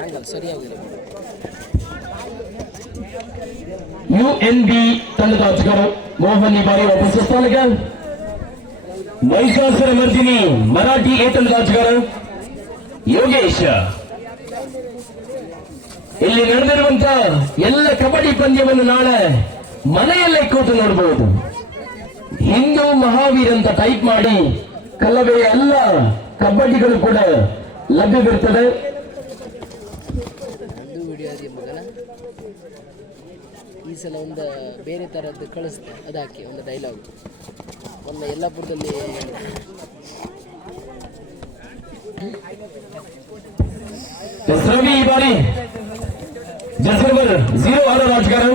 Angle ಸರಿಯಾಗಿದೆ U N B ತಂಡದ ಆಟಗಾರ ಮೋಹನ್ ಈ ಬಾರಿ ವಾಪಸ್ ಸ್ಥಾನಕ್ಕೆ ಮಹಿಷಾಸುರ ಮರ್ದಿನಿ, ಮರಾಠಿ ಎ ತಂಡದ ಆಟಗಾರ ಯೋಗೇಶ್. ಇಲ್ಲಿ ನಡೆದಿರುವಂತ ಎಲ್ಲ ಕಬಡ್ಡಿ ಪಂದ್ಯವನ್ನು ನಾಳೆ ಮನೆಯಲ್ಲೇ ಕೂತು ನೋಡಬಹುದು ಹಿಂದೂ ಮಹಾವೀರ್ ಅಂತ ಟೈಪ್ ಮಾಡಿ ಕಲ್ಲವೆಯ ಎಲ್ಲ ಕಬಡ್ಡಿಗಳು ಕೂಡ ಲಭ್ಯವಿರುತ್ತದೆ ಮದುವೆ ಮಗನ ಈ ಸಲ ಒಂದು ಬೇರೆ ಥರದ್ದು ಕಳಿಸ್ತೆ ಅದಾಕೆ ಒಂದು ಡೈಲಾಗ್ ಒಂದು ಯಲ್ಲಾಪುರದಲ್ಲಿ ರಾಜಕಾರಣ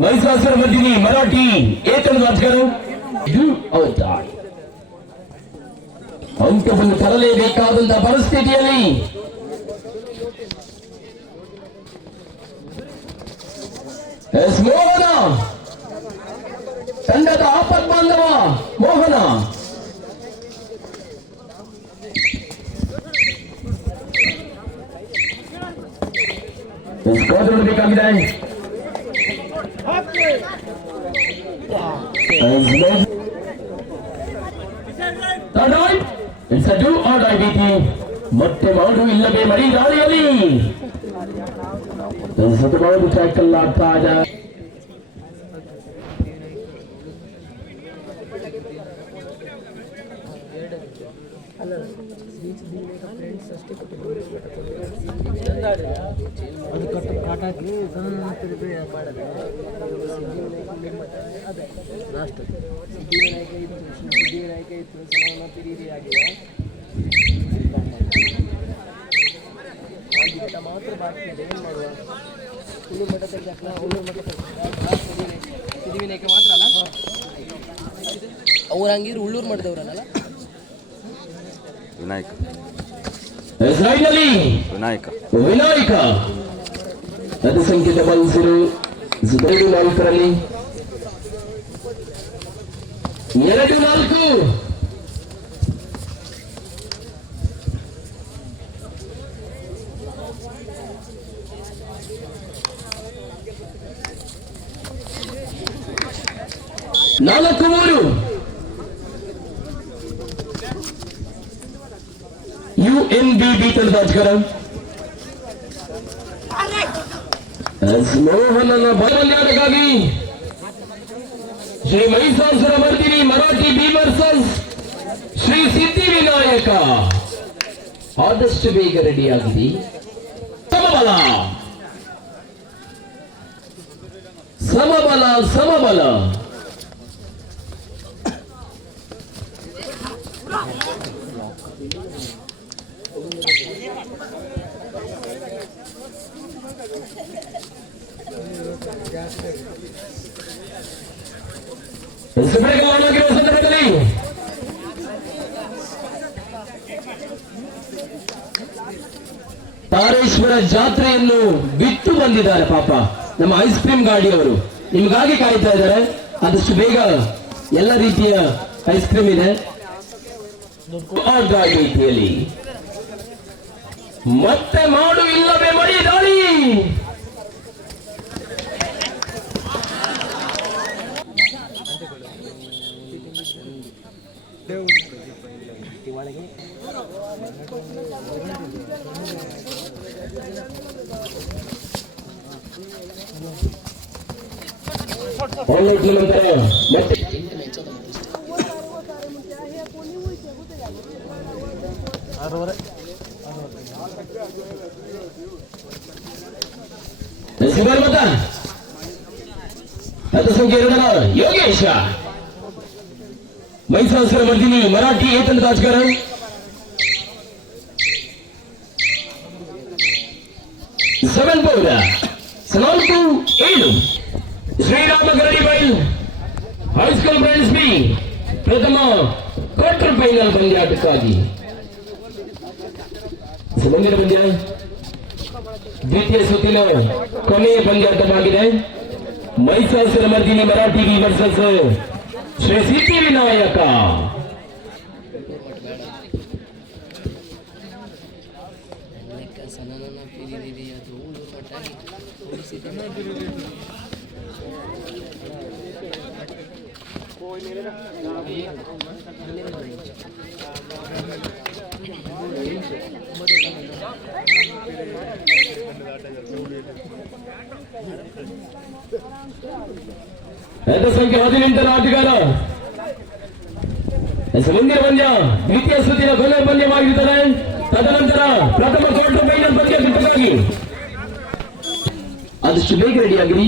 ಮೈಸಾಸುರ ಮದಿನಿ ಮರಾಠಿ ಏತನ ರಾಜಕಾರಣ ಇದು ಅವತಾರ ಅಂಕ ತರಲೇಬೇಕಾದಂತಹ ಪರಿಸ್ಥಿತಿಯಲ್ಲಿ ಎಸ್ ಮೋಹನ ತಂಡದ ಆಪತ್ ಬಾಂಧವ ಮೋಹನ ಸ್ಕೋರ್ ನೋಡಬೇಕಾಗಿದೆ ಇಟ್ಸ್ ಡೂ ಆರ್ ಐ ರೀತಿ ಮತ್ತೆ ಮಾಡು ಇಲ್ಲವೇ ಮರಿ ದಾಳಿಯಲ್ಲಿ ಸತಬಹುದು ಟ್ಯಾಕಲ್ ಆಗ್ತಾ ಇದೆ ಅದು ಕಟ್ಟು ಕಾಟಾಕಿ ಮಾಡೋದು ಅದೇ ಲಾಸ್ಟ್ ಸಿದ್ಧಿವಿನಾಯಕ ಇತ್ತು ಸಿದ್ಧಿವಿನಾಯಕ ಇತ್ತು ಸಮಾನ ಪಿರಿರಿ ಆಗಿದೆ ಮಾತ್ರ ಬಾಕಿ ಇದೆ ಏನು ಮಾಡುವ ಹುಲ್ಲೂರು ಮಠ ತೆಗ್ದಾಕ್ಲ ಹುಲ್ಲೂರು ಮಠ ಸಿದ್ಧಿವಿನಾಯಕ ಮಾತ್ರ ಅಲ್ಲ? ಅವ್ರು ಹಂಗಿದ್ರು ಉಳ್ಳೂರು ಮಠದವ್ರಲ್ಲ ವಿನಾಯಕ. ವಿನಾಯಕ. ವಿನಾಯಕ. ಅದು ಸಂಖ್ಯೆತ ಬಲ್ಸಿರು ಎರಡು ನಾಲ್ಕರಲ್ಲಿ ಎರಡು ನಾಲ್ಕು. ನಾಲ್ಕು ಮೂರು ಯು ಎನ್ ಬಿ ಬಿ ತಂಡದ ರಾಜಕಾರಣ S ಮೋಹನನ ಬಲವನ್ಯಾಟಕ್ಕಾಗಿ Shri Mahishasura Mardini Marathi B versus Shri Siddhivinayak ಆದಷ್ಟು ಬೇಗ ರೆಡಿಯಾಗಿದೆ ಸಮಬಲ ಸಮಬಲ ಸಮಬಲ ತಾರೇಶ್ವರ ಜಾತ್ರೆಯನ್ನು ಬಿಟ್ಟು ಬಂದಿದ್ದಾರೆ ಪಾಪ ನಮ್ಮ ಐಸ್ ಕ್ರೀಮ್ ಗಾಡಿಯವರು ನಿಮಗಾಗಿ ಕಾಯ್ತಾ ಇದ್ದಾರೆ. ಆದಷ್ಟು ಬೇಗ ಎಲ್ಲ ರೀತಿಯ ಐಸ್ ಕ್ರೀಮ್ ಇದೆ. ರೀತಿಯಲ್ಲಿ. ಮತ್ತೆ ಮಾಡು ಇಲ್ಲವೇ ಮಡಿ ದಾಳಿ. ಸಂಖ್ಯೆ ಎರಡರ ಯೋಗೇಶ ಮೈಸಾಸುರ ಮರ್ದಿನಿ ಮರಾಠಿ ಏತನ ರಾಜಕಾರಣ ಸೆವೆನ್ ಪೌರ ನಾಲ್ಕು ಏಳು Shrirama Garadi Bail high school friends B ಪ್ರಥಮ ಕ್ವಾರ್ಟರ್ ಫೈನಲ್ ಪಂದ್ಯಾಟಕ್ಕಾಗಿ ಮುಂದಿನ ಪಂದ್ಯ ದ್ವಿತೀಯ ಸುತ್ತಿನ ಕೊನೆಯ ಪಂದ್ಯಾಟವಾಗಿದೆ ಮೈಸಾಸುರ ಮರ್ದಿನಿ ಮರಾಠಿ ಬಿ ವರ್ಸಸ್ ಶ್ರೀ ಸಿದ್ಧಿವಿನಾಯಕ ಸನನ ಪಿರಿದಿರಿ ಅದು ಊರು ಮಟ್ಟಾಗಿ ಉಳಿಸಿದೆ ಹೆದ ಸಂಖ್ಯೆ ಹದಿನೆಂಟರ ಆಟಗಾರ ಎಸ್ ಮುಂದಿನ ಪಂದ್ಯ ದ್ವಿತೀಯ ಸುತ್ತಿನ ಕೊನೆಯ ಪಂದ್ಯವಾಗಿರುತ್ತದೆ ತದನಂತರ ಪ್ರಥಮ ಕ್ವಾರ್ಟರ್ ಫೈನಲ್ ಪಂದ್ಯ ಸಿದ್ಧವಾಗಿ ಆದಷ್ಟು ಬೇಗ ರೆಡಿಯಾಗಿರಿ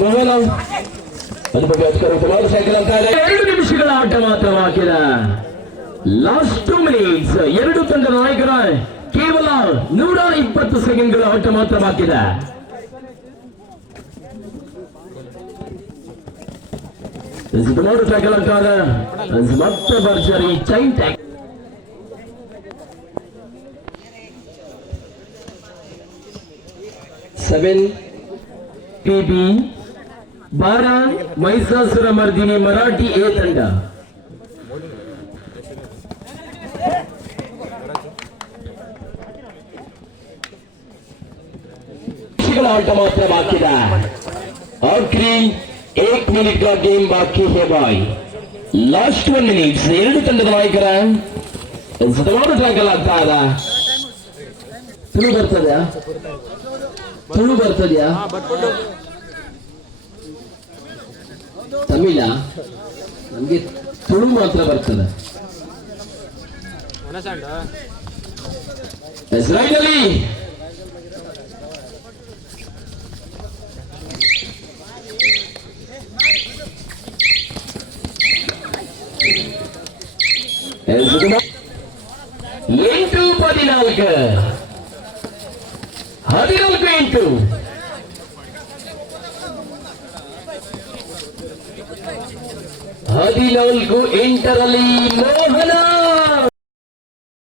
ಮೋಹನ್ ಅದು ಬಗ್ಗೆ ಅಧಿಕಾರ ಕುಮಾರ್ ಸೈಕಲ್ ಅಂತ ಇದೆ. ಎರಡು ನಿಮಿಷಗಳ ಆಟ ಮಾತ್ರವಾಗಿದೆ ಲಾಸ್ಟ್ ಟೂ ಮಿನಿಟ್ಸ್ ಎರಡು ತಂಡದ ನಾಯಕರ ಕೇವಲ ನೂರ ಇಪ್ಪತ್ತು ಸೆಕೆಂಡ್ಗಳ ಆಟ ಮಾತ್ರ ಬಾಕಿದೆ ಸುಮಾರು ಸೈಕಲ್ ಅಂತಾರೆ ಮತ್ತೆ ಭರ್ಜರಿ ಚೈನ್ ಟ್ಯಾಕ್ ಸೆವೆನ್ ಪಿಬಿ ಬಾರ ಮೈಸಾಸುರ ಮರ್ದಿನಿ ಮರಾಠಿ ಎ ತಂಡ राउंड मात्र बाकी रहा अग्री एक मिनट का गेम बाकी है बॉय लास्ट वन मिनट एर तक ट्रैकल आता तुम्हें बरत तुम्हें बरत तमिल नमें तुणु मात्र बरत Let's go, Charlie. ಎಂಟು ಹದಿನಾಲ್ಕು ಹದಿನಾಲ್ಕು ಎಂಟು ಹದಿನಾಲ್ಕು ಎಂಟರಲ್ಲಿ ಮೋಹನ